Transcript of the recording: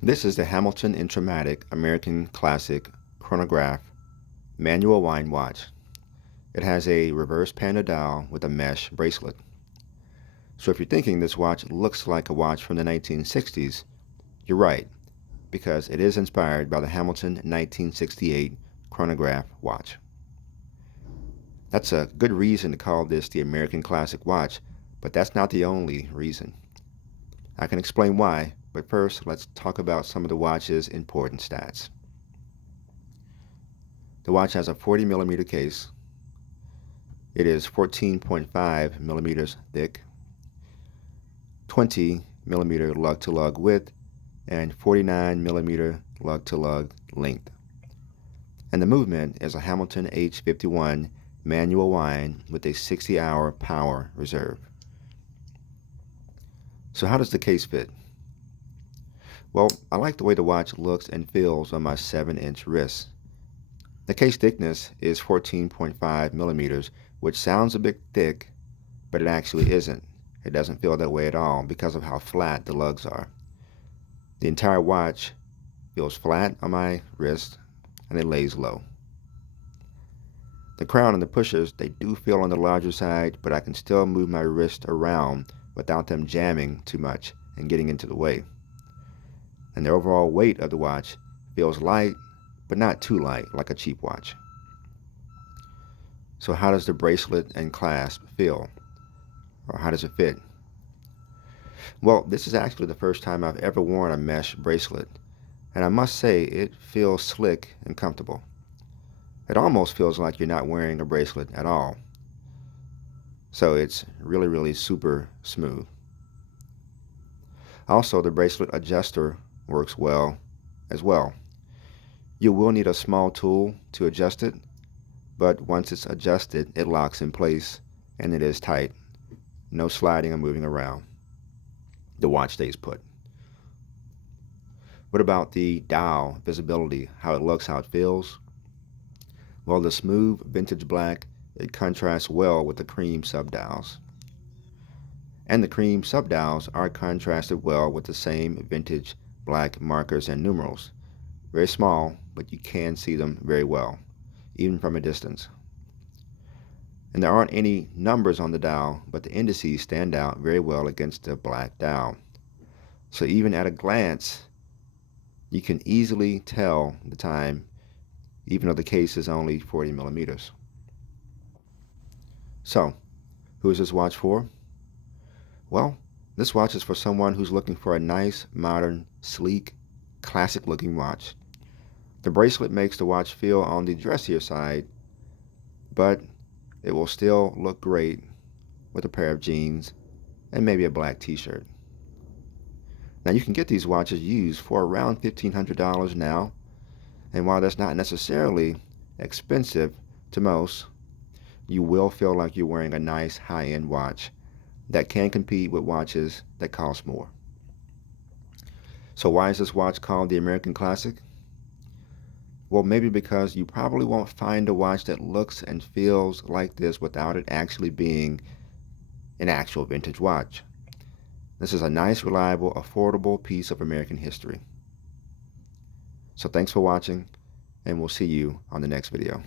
This is the Hamilton Intra-Matic American Classic Chronograph Manual Wind Watch. It has a reverse panda dial with a mesh bracelet. So if you're thinking this watch looks like a watch from the 1960s, you're right, because it is inspired by the Hamilton 1968 chronograph watch. That's a good reason to call this the American Classic watch, but that's not the only reason. I can explain why, but first let's talk about some of the watch's important stats. The watch has a 40 millimeter case. It is 14.5 millimeters thick, 20 millimeter lug to lug width, and 49 millimeter lug to lug length. And the movement is a Hamilton H51 manual wind with a 60-hour power reserve. So how does the case fit? Well, I like the way the watch looks and feels on my 7-inch wrist. The case thickness is 14.5 millimeters, which sounds a bit thick, but it actually isn't. It doesn't feel that way at all because of how flat the lugs are. The entire watch feels flat on my wrist and it lays low. The crown and the pushers, they do feel on the larger side, but I can still move my wrist around without them jamming too much and getting into the way. And the overall weight of the watch feels light, but not too light like a cheap watch. So how does the bracelet and clasp feel? Or how does it fit? Well, this is actually the first time I've ever worn a mesh bracelet, and I must say it feels slick and comfortable. It almost feels like you're not wearing a bracelet at all. So it's really super smooth. Also, the bracelet adjuster works well as well. You will need a small tool to adjust it, but once it's adjusted, it locks in place and it is tight. No sliding or moving around. The watch stays put. What about the dial visibility, how it looks, how it feels? Well, the smooth vintage black, it contrasts well with the cream subdials. And the cream subdials are contrasted well with the same vintage black markers and numerals. Very small, but you can see them very well, even from a distance. And there aren't any numbers on the dial, but the indices stand out very well against the black dial. So even at a glance, you can easily tell the time, even though the case is only 40 millimeters. So, who is this watch for? Well, this watch is for someone who's looking for a nice, modern, sleek, classic-looking watch. The bracelet makes the watch feel on the dressier side, but it will still look great with a pair of jeans and maybe a black t-shirt. Now you can get these watches used for around $1,500 now, and while that's not necessarily expensive to most, you will feel like you're wearing a nice high-end watch that can compete with watches that cost more. So why is this watch called the American Classic? Well, maybe because you probably won't find a watch that looks and feels like this without it actually being an actual vintage watch. This is a nice, reliable, affordable piece of American history. So thanks for watching, and we'll see you on the next video.